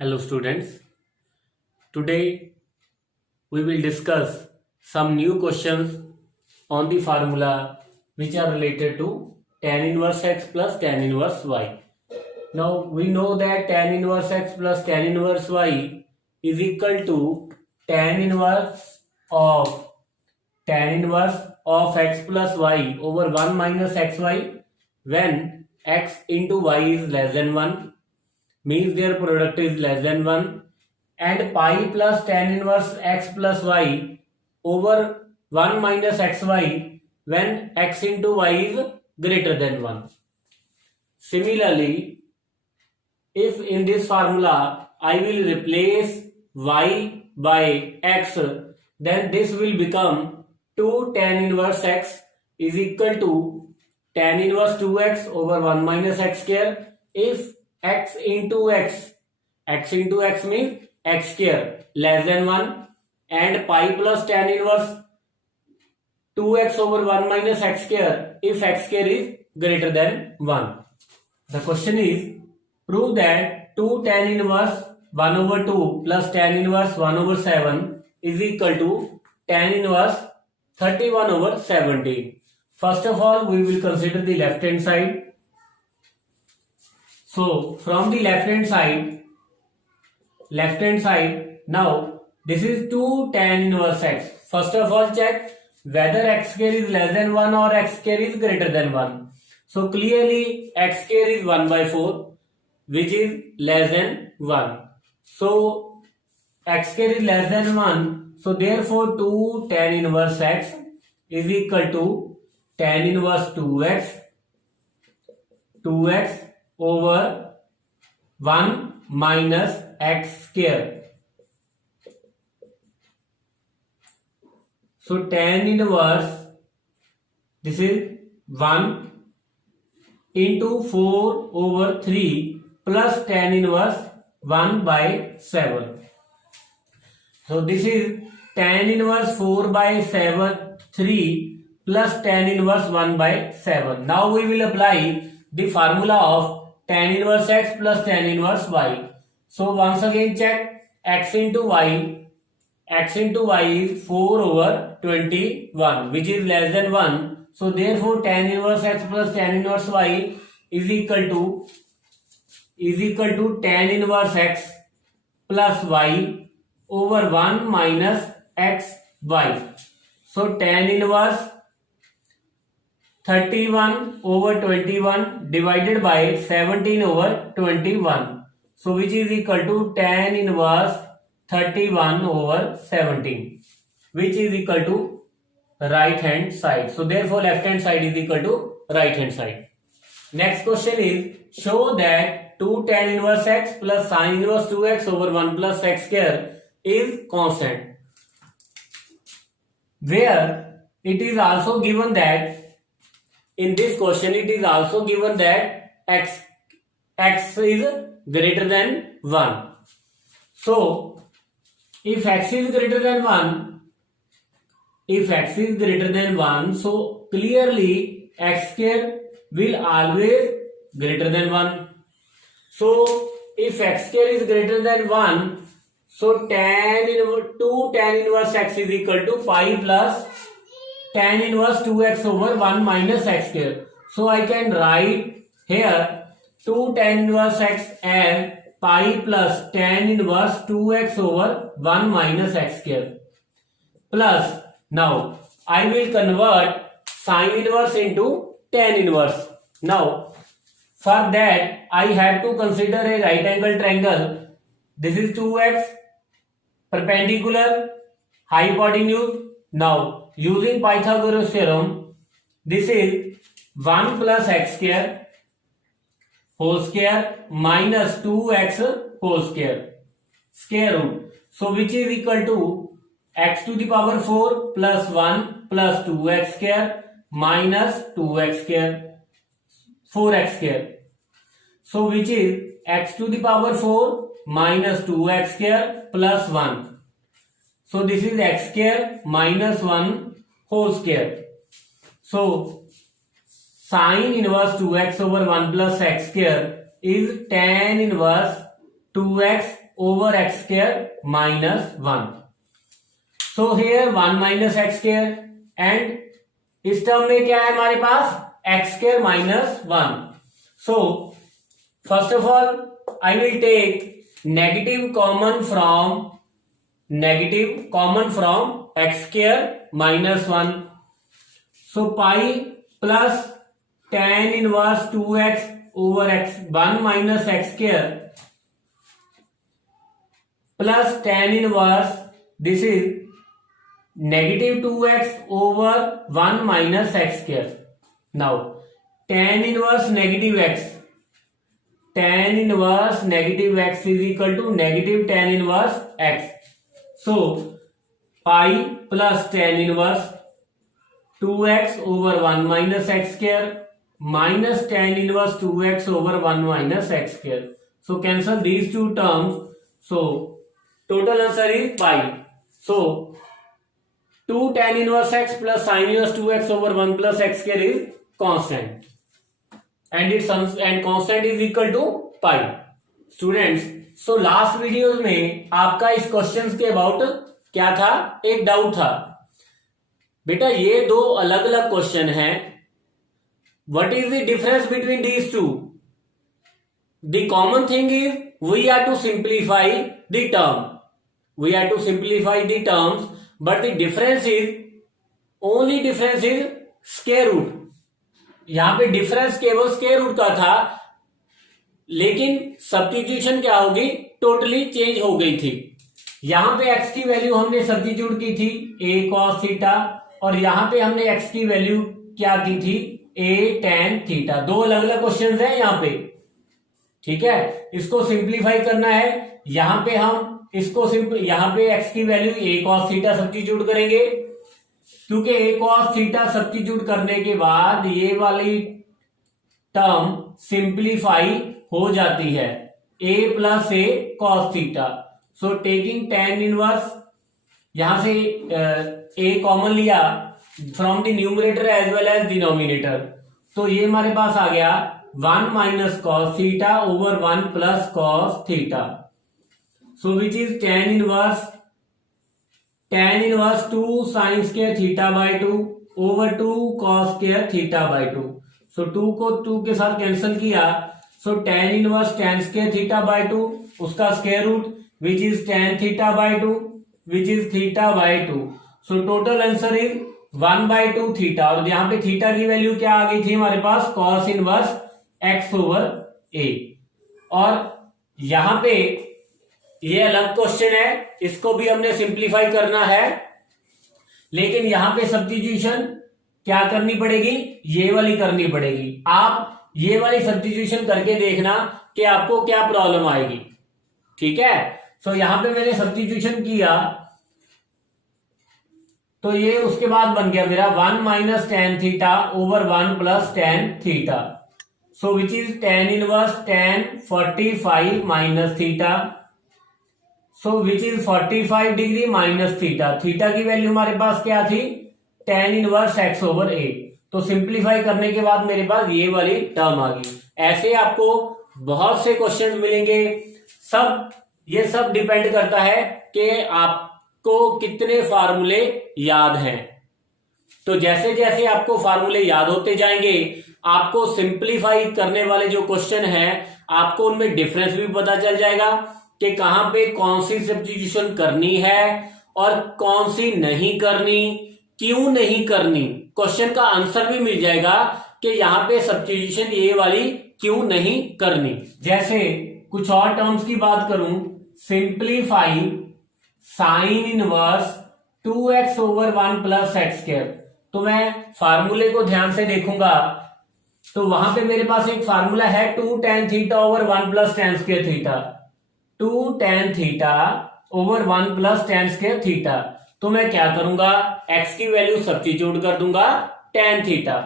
Hello students. Today we will discuss some new questions on the formula which are related to tan inverse x plus tan inverse y. Now we know that tan inverse x plus tan inverse y is equal to tan inverse of x plus y over 1 minus xy when x into y is less than 1, means their product is less than 1, and pi plus tan inverse x plus y over 1 minus xy when x into y is greater than 1. Similarly, if in this formula I will replace y by x, then this will become 2 tan inverse x is equal to tan inverse 2x over 1 minus x square. If x into x means x square less than 1, and pi plus tan inverse 2x over 1 minus x square if x square is greater than 1. The question is, prove that 2 tan inverse 1 over 2 plus tan inverse 1 over 7 is equal to tan inverse 31 over 17. First of all, we will consider the left hand side. So from the left hand side, now this is 2 tan inverse x. First of all, check whether x square is less than 1 or x square is greater than 1. So clearly x square is 1 by 4, which is less than 1. So x square is less than 1. So therefore 2 tan inverse x is equal to tan inverse 2x over 1 minus x square. So tan inverse, this is 1 into 4 over 3 plus tan inverse 1 by 7. So this is tan inverse 4 by 3 plus tan inverse 1 by 7. Now we will apply the formula of tan inverse x plus tan inverse y. So once again check x into y is 4 over 21, which is less than 1. So therefore tan inverse x plus tan inverse y is equal to tan inverse x plus y over 1 minus x y. So tan inverse 31 over 21 divided by 17 over 21. So which is equal to tan inverse 31 over 17, which is equal to right hand side. So therefore left hand side is equal to right hand side. Next question is, show that 2 tan inverse x plus sin inverse 2x over 1 plus x square is constant, where it is also given that in this question it is also given that x is greater than 1. So if x is greater than 1, so clearly x square will always greater than 1. So if x square is greater than 1, so 2 tan inverse x is equal to pi plus tan inverse 2x over 1 minus x square. So I can write here 2 tan inverse x as pi plus tan inverse 2x over 1 minus x square, plus now I will convert sin inverse into tan inverse. Now for that I have to consider a right angle triangle. This is 2x, perpendicular, hypotenuse. Now using Pythagoras theorem, this is 1 plus x square whole square minus 2x whole square, square root. So which is equal to x to the power 4 plus 1 plus 2x square minus 2x square, 4x square. So which is x to the power 4 minus 2x square plus 1. So this is x square minus 1 whole square. So sin inverse 2x over 1 plus x square is tan inverse 2x over x square minus 1. So here 1 minus x square and इस term में क्या है हमारे पास x square minus 1. So first of all I will take negative common from x square minus 1. So pi plus tan inverse 2x over x 1 minus x square plus tan inverse this is negative 2x over 1 minus x square. Now tan inverse negative x is equal to negative tan inverse x. So pi plus tan inverse 2x over 1 minus x square minus tan inverse 2x over 1 minus x square. So cancel these two terms. So total answer is pi. So 2 tan inverse x plus sin inverse 2x over 1 plus x square is constant. And constant is equal to pi. Students, so last videos में आपका इस questions के about क्या था, एक doubt था बेटा ये दो अलग अलग क्वेश्चन हैं. What is the difference between these two? The common thing is we are to simplify the terms, but the difference is only difference is square root. यहां पे डिफरेंस केवल स्क्वायर रूट का था, लेकिन सब्स्टिट्यूशन क्या होगी, totally change हो गई थी. यहां पे x की वैल्यू हमने सब्स्टिट्यूट की थी a cos थीटा, और यहां पे हमने x की वैल्यू क्या की थी, a tan थीटा. दो अलग अलग क्वेश्चन हैं यहां पे. ठीक है, इसको सिंप्लीफाई करना है. यहां पे हम इसको यहां पे x की value a cos theta substitute करेंगे, क्योंकि a cos थीटा सब्स्टिट्यूट करने के बाद ये वाली टर्म सिंप्लीफाई हो जाती है, a plus a cos theta. So taking tan inverse, यहां से a कॉमन लिया from the numerator as well as denominator, तो ये हमारे पास आ गया 1 minus cos theta over 1 plus cos theta. So which is tan inverse 2 sine square theta by 2 over 2 cos square theta by 2. So 2 को 2 के साथ कैंसिल किया, सो tan इनवर्स tan स्क्वायर थीटा बाई 2 उसका square root which is tan theta by 2 which is theta by 2. So total answer is 1 by 2 theta. और यहां पे theta की वैल्यू क्या आ गई थी हमारे पास, cos inverse x over a. और यहां पे ये अलग क्वेश्चन है, इसको भी हमने सिंप्लीफाई करना है, लेकिन यहां पे सब्स्टिट्यूशन क्या करनी पड़ेगी, ये वाली करनी पड़ेगी. आप ये वाली सब्स्टिट्यूशन करके देखना कि आपको क्या प्रॉब्लम आएगी. ठीक है, सो यहां पे मैंने सब्स्टिट्यूशन किया, तो ये उसके बाद बन गया मेरा 1 minus tan theta over 1 plus tan theta. So which is tan inverse tan 45 minus theta. So which is 45 degree minus theta. Theta की वैल्यू हमारे पास क्या थी, tan inverse x over a. तो सिंप्लीफाई करने के बाद मेरे पास ये वाली टर्म आ गई. ऐसे आपको बहुत से क्वेश्चन मिलेंगे. ये सब डिपेंड करता है कि आपको कितने फार्मूले याद हैं. तो जैसे जैसे आपको फार्मूले याद होते जाएंगे, आपको सिंप्लीफाई करने वाले जो क्वेश्चन हैं, आपको उनमें डिफरेंस भी पता चल जाएगा कि कहां पे कौन सी सब्स्टिट्यूशन करनी है और कौन सी नहीं करनी, क्यों नहीं करनी. क्वेश्चन का आंसर भी मिल जाएगा कि यहां पे सब्स्टिट्यूशन ये वाली क्यों नहीं करनी. जैसे कुछ और टर्म्स की बात करूं, simplify sine inverse 2x over 1 plus x square. तो मैं फार्मूले को ध्यान से देखूंगा, तो वहां पे मेरे पास एक फार्मूला है 2 tan theta over 1 plus tan स्क्वायर theta. 2 tan theta over 1 plus tan स्क्वायर थीटा. तो मैं क्या करूंगा, x की वैल्यू सब्स्टिट्यूट कर दूंगा tan थीटा.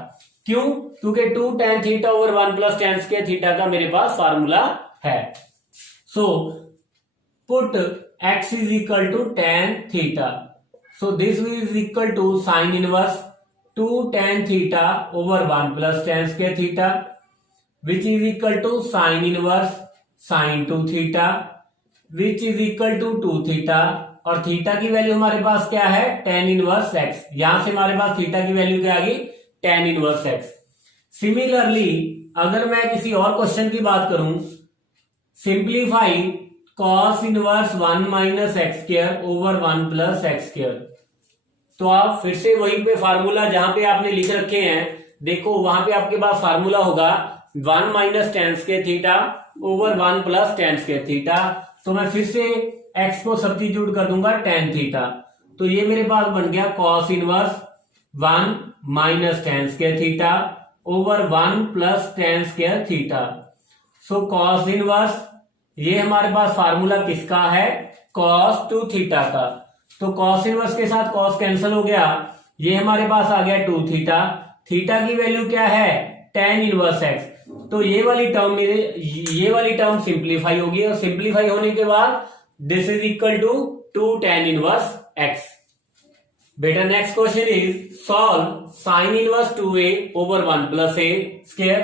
क्यों, क्योंकि 2 tan theta over 1 plus tan स्क्वायर थीटा का मेरे पास फार्मूला है. So put x is equal to tan theta. So this is equal to sin inverse 2 tan theta over 1 plus tan square theta, which is equal to sin inverse sin 2 theta. Which is equal to 2 theta, और theta की value हमारे पास क्या है, tan inverse x। यहां से हमारे पास theta की वैल्यू क्या आ गई, tan इनवर्स x। सिमिलरली अगर मैं किसी और क्वेश्चन की बात करूं, simplify cos inverse 1 minus x square over 1 plus x square, तो आप फिर से वहीं पे फार्मूला जहां पे आपने लिख रखे हैं, देखो वहां पे आपके पास फार्मूला होगा 1 minus ten square theta over 1 plus ten square theta. तो मैं फिर से x को सब्स्टिट्यूट कर दूंगा tan थीटा, तो ये मेरे पास बन गया cos inverse 1 minus ten square theta over 1 plus ten square theta. So cos inverse, ये हमारे पास फार्मूला किसका है, cos 2 थीटा का। तो cos इनवर्स के साथ cos कैंसिल हो गया, ये हमारे पास आ गया 2 थीटा। थीटा की वैल्यू क्या है, tan इनवर्स x। तो ये वाली टर्म सिंप्लीफाई होगी, और सिंप्लीफाई होने के बाद this is equal to 2 tan inverse x। बेटा next question is solve sin inverse 2a over 1 plus a square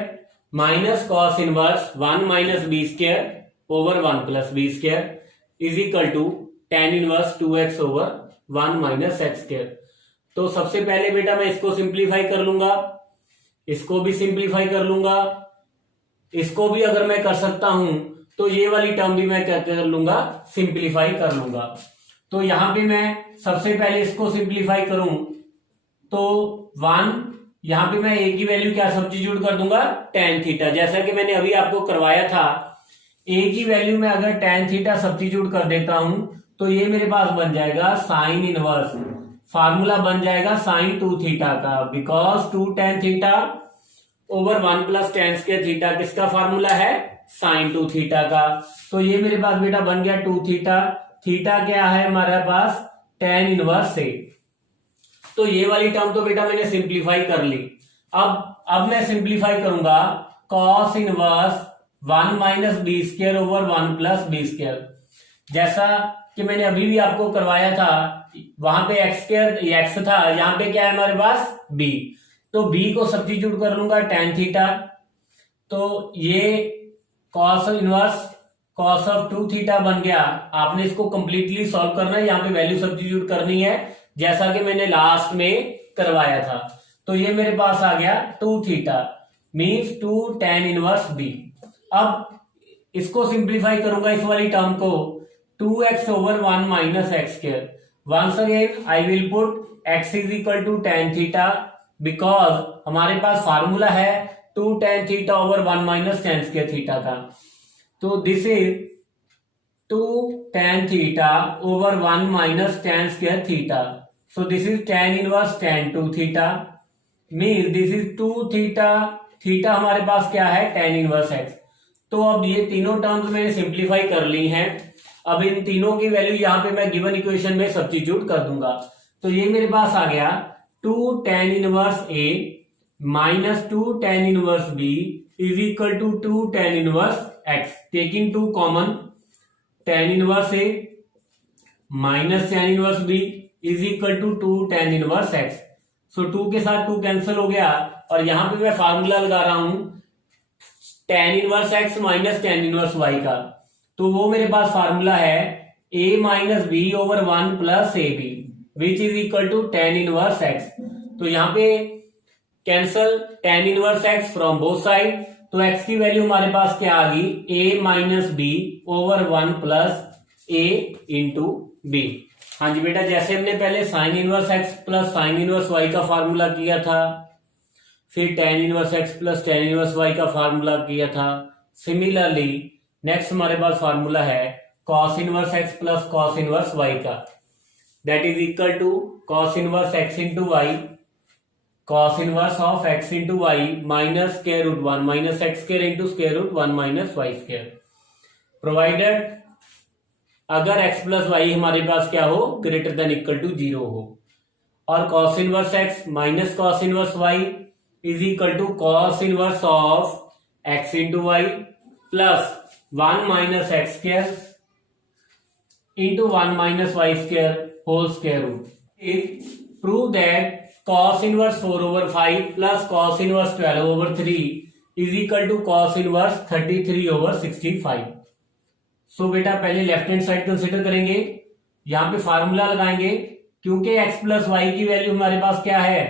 minus cos inverse 1 minus b square over 1 plus b square is equal to tan inverse 2x over 1 minus x square. तो सबसे पहले बेटा मैं इसको simplify कर लूंगा, इसको भी सिंप्लीफाई कर लूंगा, इसको भी अगर मैं कर सकता हूं तो ये वाली टर्म भी मैं क्या कर लूंगा, सिंप्लीफाई कर लूंगा। तो यहां पे मैं सबसे पहले इसको सिंप्लीफाई करूं तो 1, यहां पे मैं a की वैल्यू क्या सब्स्टिट्यूट कर दूंगा, tan थीटा, जैसा कि मैंने अभी आपको करवाया था। a की वैल्यू में अगर tan थीटा सब्स्टिट्यूट कर देता हूं तो ये मेरे पास बन जाएगा sin इनवर्स, फार्मूला बन जाएगा sin 2 थीटा का, because 2 tan theta over 1 plus ten square theta किसका फार्मूला है, sin 2 थीटा का। तो ये मेरे पास बेटा बन गया 2 थीटा। थीटा क्या है हमारे पास, tan इनवर्स से। तो ये वाली टर्म तो बेटा मैंने सिंप्लीफाई कर ली। अब मैं सिंप्लीफाई करूंगा cos inverse 1 minus b square over 1 plus b square, जैसा कि मैंने अभी भी आपको करवाया था। वहां पे एक्स स्क्वायर एक्स था, यहाँ पे क्या है हमारे पास b, तो b को सब्स्टिट्यूट कर लूंगा tan थीटा। तो ये cos inverse cos of 2 theta बन गया। आपने इसको कंप्लीटली सॉल्व करना है, यहाँ पे वैल्यू सब्स्टिट्यूट करनी है जैसा कि मैंने लास्ट में करवाया था। तो ये मेरे पास आ गया 2 theta means 2 tan inverse b। अब इसको सिंप्लीफाई करूंगा इस वाली टर्म को, 2x over 1 minus x square. Once again I will put x is equal to tan theta, because हमारे पास फार्मूला है 2 tan theta over 1 minus tan स्क्वायर थीटा का। तो this is 2 tan theta over 1 minus tan स्क्वायर theta. So this is tan inverse tan 2 theta means this is 2 theta. Theta हमारे पास क्या है, tan इनवर्स x। तो अब ये तीनों टर्म्स मैंने सिंप्लीफाई कर ली हैं। अब इन तीनों की वैल्यू यहां पे मैं गिवन इक्वेशन में सब्स्टिट्यूट कर दूंगा। तो ये मेरे पास आ गया 2 tan inverse a minus 2 tan inverse b is equal to 2 tan inverse x। Taking 2 common, tan inverse a minus tan inverse b is equal to 2 tan inverse x। So 2 के साथ 2 कैंसिल हो गया, और यहां पे मैं फार्मूला लगा रहा हूं tan inverse x minus tan inverse y का। तो वो मेरे पास फार्मूला है a minus b over 1 plus a b which is equal to tan inverse x। तो यहाँ पे cancel tan inverse x from both side, तो x की वैल्यू हमारे पास क्या आ गई, a minus b over 1 plus a into b. हाँ जी बेटा, जैसे हमने पहले sine inverse x plus sign inverse y का फार्मूला किया था, फिर tan inverse x plus tan inverse y का फार्मूला किया था, सिमिलरली नेक्स्ट हमारे पास फार्मूला है cos inverse x plus cos inverse y का, that is equal to cos inverse x into y, cos inverse of x into y minus square root 1 minus x square into square root 1 minus y square, provided अगर x plus y हमारे पास क्या हो, greater than equal to 0 हो, और cos inverse x minus cos inverse y is equal to cos inverse of x into y plus 1 minus x square into 1 minus y square whole square root. Prove that cos inverse 4 over 5 plus cos inverse 12 over 3 is equal to cos inverse 33 over 65। So बेटा पहले left hand side consider करेंगे, यहां पे formula लगाएंगे, क्योंकि x plus y की value हमारे पास क्या है,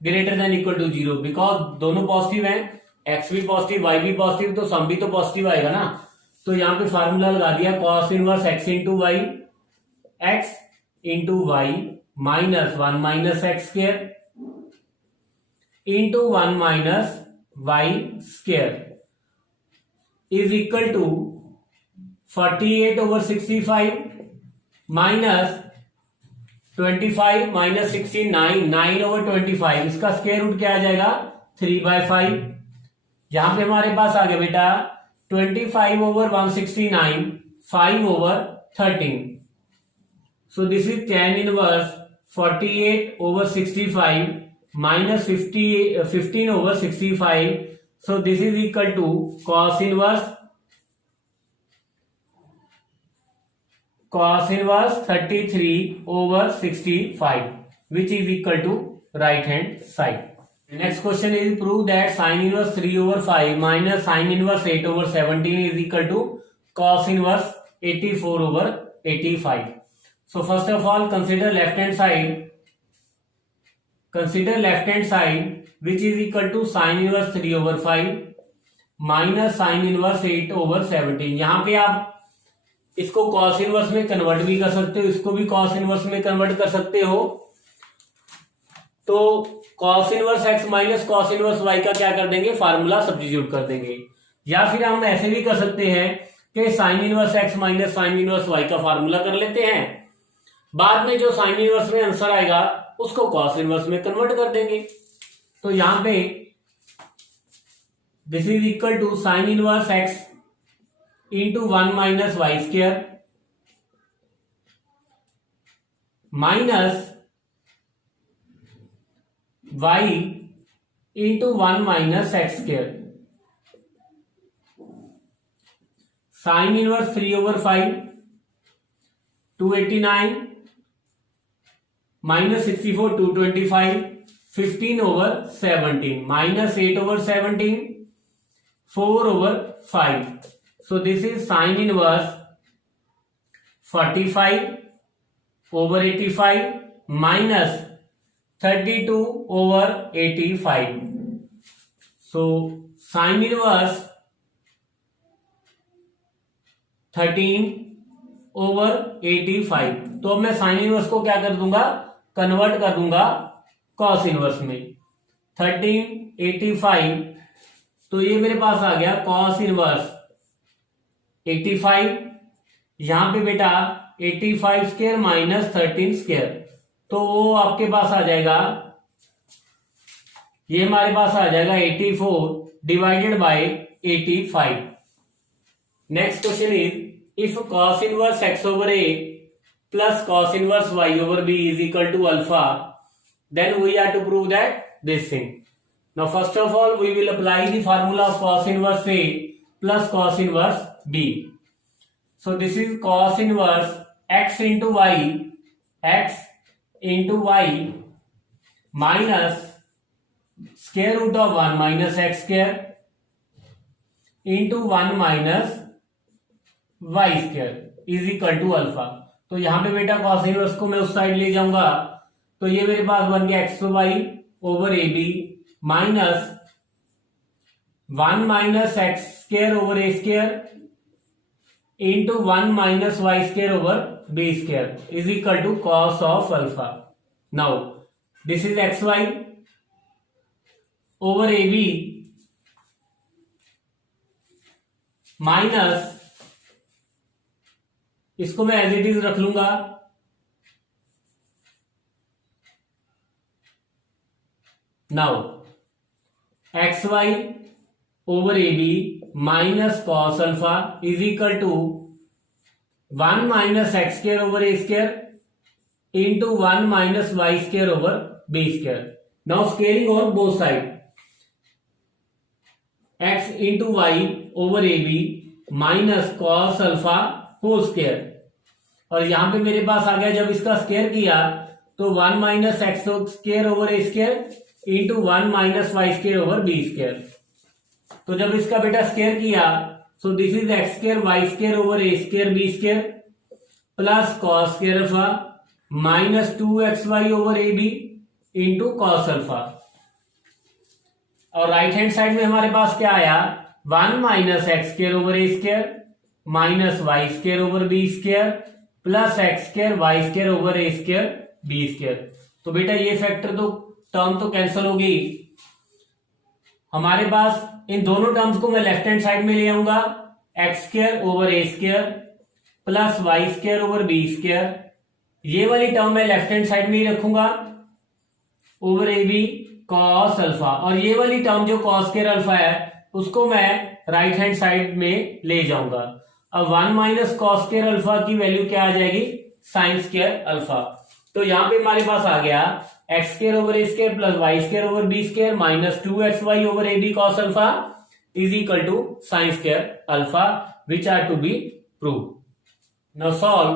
greater than equal to 0, because दोनों पॉजिटिव हैं, x भी पॉजिटिव y भी पॉजिटिव, तो सम भी तो पॉजिटिव आएगा ना। तो यहाँ पे फार्मूला लगा दिया cos inverse x into y, x into y minus 1 minus x square into 1 minus y square is equal to 48 over 65 minus 25 minus 69, 9 over 25, इसका स्क्वायर रूट क्या आ जाएगा 3/5। यहां पे हमारे पास आ गया बेटा 25 over 169, 5 over 13। So this is tan inverse 48 over 65 minus 15 over 65, so this is equal to cos inverse 33 over 65, which is equal to right hand side. Next question is prove that sin inverse 3 over 5 minus sin inverse 8 over 17 is equal to cos inverse 84 over 85. So first of all consider left hand side. Consider left hand side which is equal to sin inverse 3 over 5 minus sin inverse 8 over 17. यहाँ पे आप इसको cos inverse में convert भी कर सकते हो, इसको भी cos इनवर्स में कन्वर्ट कर सकते हो। तो cos inverse x minus cos inverse y का क्या कर देंगे, फार्मूला सब्स्टिट्यूट कर देंगे। या फिर हम ऐसे भी कर सकते हैं कि sin inverse x minus sin inverse y का फार्मूला कर लेते हैं, बाद में जो sin इनवर्स में आंसर आएगा उसको cos इनवर्स में कन्वर्ट कर देंगे। तो यहां पे this is equal to sin inverse x into 1 minus y square minus y into 1 minus x square sine inverse 3 over 5 289 minus 64 225 15 over 17 minus 8 over 17 4 over 5। So this is sin inverse 45 over 85 minus 32 over 85. So sin inverse 13 over 85। तो अब मैं sin inverse को क्या कर दूंगा, convert कर दूंगा cos inverse में। 13 85, तो ये मेरे पास आ गया cos इनवर्स 85, यहां पे बेटा 85 स्क्वायर माइनस 13 स्क्वायर, तो वो आपके पास आ जाएगा, ये हमारे पास आ जाएगा 84 divided by 85। Next question is if cos inverse x over a plus cos inverse y over b is equal to alpha, then we are to prove that this thing. Now first of all we will apply the formula of cos inverse a plus cos inverse b. So this is cos inverse x into y minus square root of 1 minus x square into 1 minus y square is equal to alpha. तो यहां पे बेटा cos inverse को मैं उस side ले जाऊंगा, तो ये मेरे पास बन गया x y over a b minus 1 minus x square over a square into 1 minus y square over b square is equal to cos of alpha. Now this is x y over a b minus, इसको मैं as it is रख लूंगा, now x y over a b minus cos alpha is equal to 1 minus x square over a square into 1 minus y square over b square. Now squaring on both side, x into y over a b minus cos alpha whole square, और यहां पे मेरे पास आ गया जब इसका square किया तो 1 minus x square over a square into 1 minus y square over b square. तो जब इसका बेटा स्क्वायर किया so this is x square y square over a square b square plus cos square alpha minus 2xy over a b into cos alpha. और right hand side में हमारे पास क्या आया, 1 minus x square over a square minus y square over b square plus x square y square over a square b square. तो बेटा ये factor तो टर्म तो कैंसिल होगी। हमारे पास इन दोनों टर्म्स को मैं लेफ्ट हैंड साइड में ले आऊंगा, x square over a square plus y square over b square. ये वाली टर्म मैं लेफ्ट हैंड साइड में ही रखूंगा over a b cos alpha, और ये वाली टर्म जो कॉस स्क्वायर अल्फा है उसको मैं राइट हैंड साइड में ले जाऊंगा। अब 1 माइनस कॉस स्क्वायर अल्फा की वैल्यू क्या आ जाएगी, साइन स्क्वायर अल्फा। तो यहां पे हमारे पास आ गया x square over a square plus y square over b square minus 2xy over a b cos alpha is equal to sine square alpha, which are to be prove. Now solve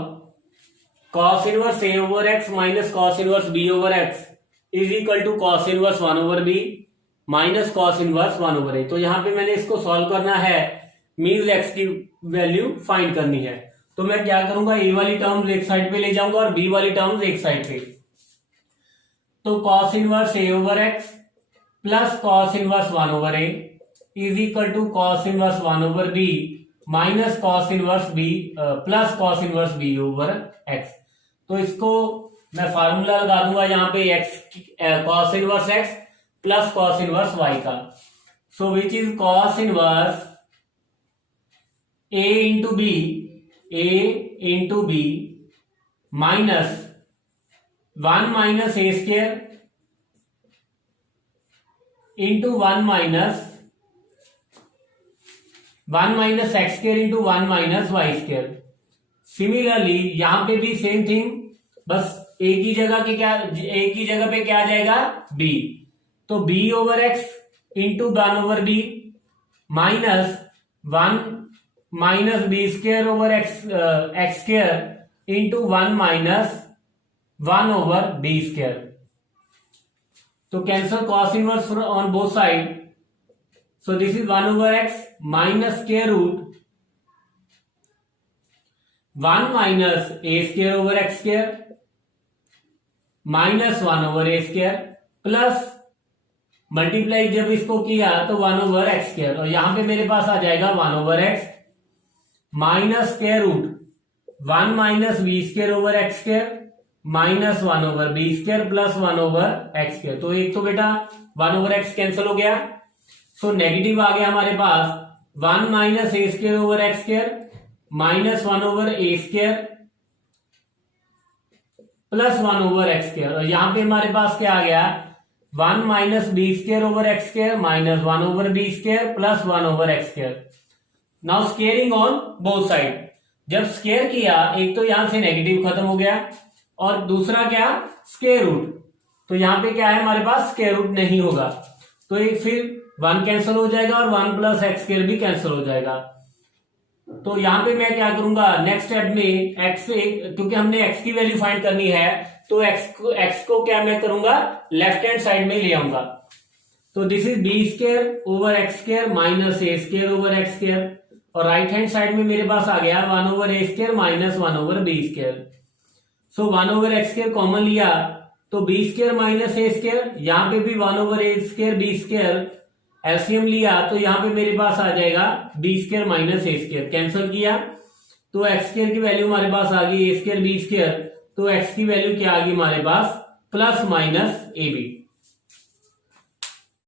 cos inverse a over x minus cos inverse b over x is equal to cos inverse 1 over b minus cos inverse 1 over a. तो यहां पे मैंने इसको solve करना है, means x की value find करनी है। तो मैं क्या करूंगा, ए वाली टर्म्स एक साइड पे ले जाऊंगा और बी वाली टर्म्स एक साइड पे। तो cos inverse a over x plus cos inverse 1 over a is equal to cos inverse 1 over b minus cos inverse b plus cos inverse b over x. तो इसको मैं फार्मूला लगा दूंगा यहाँ पे x cos inverse x plus cos inverse y का। So which is cos inverse a into b minus 1 minus a square into 1 minus x square into 1 minus y square. Similarly यहां पे भी सेम थिंग, बस एक ही जगह पे क्या आ जाएगा, बी। तो b over x into 1 over b minus 1 minus b square over x square into 1 minus 1 over b square. तो cancel cos inverse on both side. So this is 1 over x minus square root 1 minus a square over x square minus 1 over a square plus multiply जब इसको किया तो 1 over x square, और यहां पे मेरे पास आ जाएगा 1 over x minus square root 1 minus b square over x square minus 1 over b square plus 1 over x square. तो एक तो बेटा 1 ओवर एक्स कैंसिल हो गया, सो नेगेटिव आ गया हमारे पास 1 minus a square over x square minus 1 over a square plus 1 over x square. और यहां पे हमारे पास क्या आ गया, 1 minus b square over x square minus 1 over b square plus 1 over x square. Now squaring on both side. जब square किया, एक तो यहां से नेगेटिव खत्म हो गया और दूसरा क्या, स्क्वायर रूट। तो यहां पे क्या है हमारे पास, स्क्वायर रूट नहीं होगा, तो एक फिर 1 कैंसिल हो जाएगा और 1 प्लस एक्स स्क्वायर भी कैंसिल हो जाएगा। तो यहां पे मैं क्या करूंगा, नेक्स्ट स्टेप में एक्स, क्योंकि हमने एक्स की वैल्यू फाइंड करनी है, तो एक्स को क्या मैं करूंगा, लेफ्ट हैंड साइड में ले आऊंगा। तो this is b square over x square minus a square over x square, और राइट हैंड साइड में मेरे पास आ गया 1 over a square minus 1 over b square. So 1 over x square common लिया तो b square minus a square, यहां पे भी 1 over a square b square LCM लिया तो यहां पे मेरे पास आ जाएगा b square minus a square. Cancel किया तो एक्स स्क्वायर की वैल्यू हमारे पास आ गई ए स्क्वायर बी स्क्वायर, तो एक्स की वैल्यू क्या आ गई हमारे पास, प्लस माइनस ए बी।